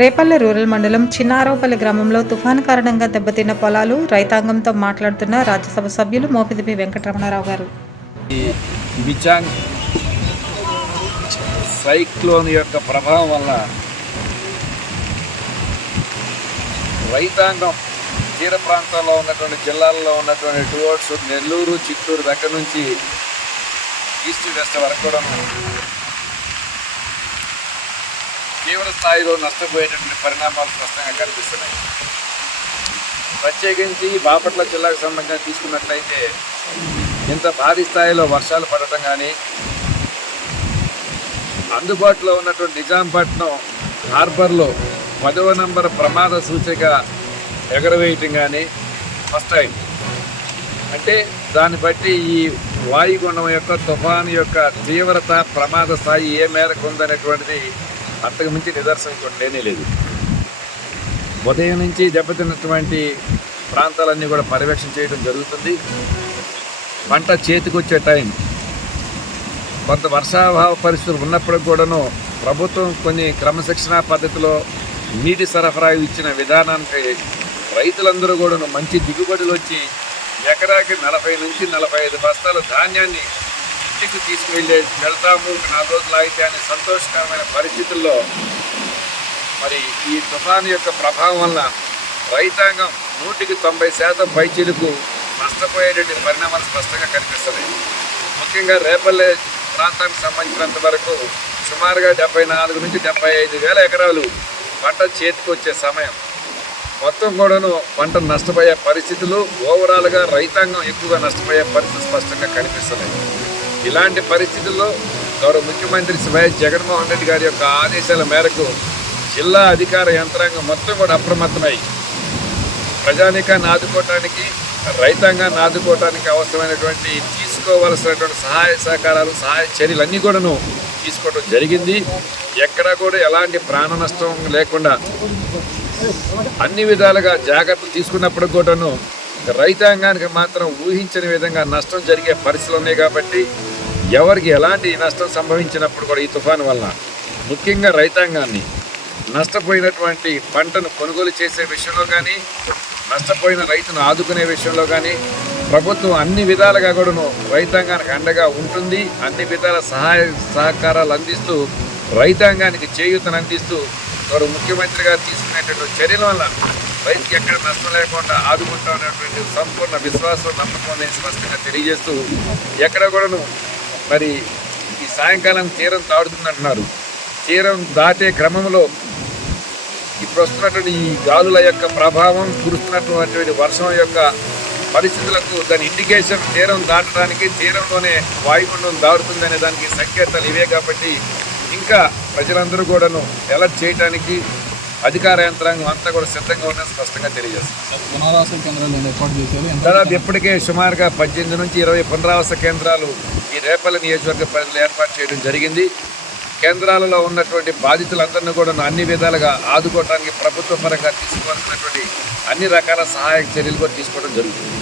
Repalle rural మండలం చిన్నారావుపల్లి గ్రామంలో తుఫాను కారణంగా దెబ్బతిన్న పొలాలు, రైతాంగంతో మాట్లాడుతున్న రాజ్యసభ సభ్యులు మోపిదేవి వెంకటరమణారావు గారు. ఈ మిచాంగ్ సైక్లోన్ యొక్క ప్రభావం వల్ల రైతాంగం తీర ప్రాంతాల్లో ఉన్నటువంటి జిల్లాల్లో ఉన్నటువంటి టువర్డ్స్ నెల్లూరు, చిత్తూరు దగ్గర నుంచి ఈస్ట్ వెస్ట్ వరకు కూడా తీవ్ర స్థాయిలో నష్టపోయేటటువంటి పరిణామాలు స్పష్టంగా కనిపిస్తున్నాయి. ప్రత్యేకించి బాపట్ల జిల్లాకు సంబంధించి తీసుకున్నట్లయితే ఇంత భారీ స్థాయిలో వర్షాలు పడటం కానీ, అందుబాటులో ఉన్నటువంటి నిజాంపట్నం హార్బర్లో 10వ నంబర్ ప్రమాద సూచిక ఎగరవేయటం కానీ ఫస్ట్ టైం. అంటే దాన్ని బట్టి ఈ వాయుగుండం యొక్క తుఫాను యొక్క తీవ్రత, ప్రమాద స్థాయి ఏ మేరకు ఉందనేటువంటిది అంతకు మించి నిదర్శనం ఇంకోటి లేనే లేదు. ఉదయం నుంచి దెబ్బతిన్నటువంటి ప్రాంతాలన్నీ కూడా పర్యవేక్షణ చేయడం జరుగుతుంది. పంట చేతికొచ్చే టైం, కొంత వర్షాభావ పరిస్థితులు ఉన్నప్పటికి కూడాను ప్రభుత్వం కొన్ని క్రమశిక్షణా పద్ధతిలో నీటి సరఫరా ఇచ్చిన విధానానికి రైతులందరూ కూడాను మంచి దిగుబడులు వచ్చి ఎకరాకి 40 నుంచి 45 బస్తాల ధాన్యాన్ని ఇంటికి వెళ్తాము, 4 రోజులు ఆగితే అనే సంతోషకరమైన పరిస్థితుల్లో మరి ఈ తుఫాను యొక్క ప్రభావం వల్ల రైతాంగం 190% పైచీలకు నష్టపోయేటువంటి పరిణామాలు స్పష్టంగా కనిపిస్తున్నాయి. ముఖ్యంగా రేపల్లె ప్రాంతానికి సంబంధించినంత వరకు సుమారుగా 74 నుంచి 75 వేల ఎకరాలు పంట చేతికి వచ్చే సమయం. మొత్తం కూడాను పంట నష్టపోయే పరిస్థితులు, ఓవరాల్గా రైతాంగం ఎక్కువగా నష్టపోయే పరిస్థితులు స్పష్టంగా కనిపిస్తున్నాయి. ఇలాంటి పరిస్థితుల్లో గౌరవ ముఖ్యమంత్రి వైఎస్ జగన్మోహన్ రెడ్డి గారి యొక్క ఆదేశాల మేరకు జిల్లా అధికార యంత్రాంగం మొత్తం కూడా అప్రమత్తమై ప్రజానీకాన్ని ఆదుకోవటానికి, రైతాంగాన్ని ఆదుకోవటానికి అవసరమైనటువంటి తీసుకోవలసినటువంటి సహాయ సహకారాలు, సహాయ చర్యలు అన్నీ కూడాను తీసుకోవడం జరిగింది. ఎక్కడా కూడా ఎలాంటి ప్రాణ నష్టం లేకుండా అన్ని విధాలుగా జాగ్రత్తలు తీసుకున్నప్పుడు కూడాను రైతాంగానికి మాత్రం ఊహించని విధంగా నష్టం జరిగే పరిస్థితులు ఉన్నాయి. కాబట్టి ఎవరికి ఎలాంటి నష్టం సంభవించినప్పుడు కూడా ఈ తుఫాను వల్ల ముఖ్యంగా రైతాంగాన్ని నష్టపోయినటువంటి పంటను కొనుగోలు చేసే విషయంలో కానీ, నష్టపోయిన రైతును ఆదుకునే విషయంలో కానీ ప్రభుత్వం అన్ని విధాలుగా కూడాను రైతాంగానికి అండగా ఉంటుంది. అన్ని విధాల సహాయ సహకారాలు అందిస్తూ రైతాంగానికి చేయూతను అందిస్తూ గౌరవ ముఖ్యమంత్రి గారు తీసుకునేటువంటి చర్యల వల్ల రైతుకి ఎక్కడ నష్టం లేకుండా ఆదుకుంటామనేటువంటి సంపూర్ణ విశ్వాసం, నమ్మకం అనేది స్పష్టంగా తెలియజేస్తూ ఎక్కడ కూడాను మరి ఈ సాయంకాలం తీరం తాడుతుందంటున్నారు. తీరం దాటే క్రమంలో ఇప్పుడు వస్తున్నటువంటి ఈ గాలుల యొక్క ప్రభావం, కురుస్తున్నటువంటి వర్షం యొక్క పరిస్థితులకు దాని ఇండికేషన్ తీరం దాటడానికి, తీరంలోనే వాయుగుండం దాడుతుందనే దానికి సంకేతాలు ఇవే. కాబట్టి ఇంకా ప్రజలందరూ కూడాను అలర్ట్ చేయడానికి అధికార యంత్రాంగం అంతా కూడా సిద్ధంగా ఉందని స్పష్టంగా తెలియజేస్తుంది. దాదాపు ఇప్పటికే సుమారుగా 18 నుంచి 20 పునరావాస కేంద్రాలు ఈ రేపల్లె నియోజకవర్గ పరిధిలో ఏర్పాటు చేయడం జరిగింది. కేంద్రాలలో ఉన్నటువంటి బాధితులందరినీ కూడా అన్ని విధాలుగా ఆదుకోవడానికి ప్రభుత్వ పరంగా తీసుకోవాల్సినటువంటి అన్ని రకాల సహాయక చర్యలు కూడా తీసుకోవడం జరుగుతుంది.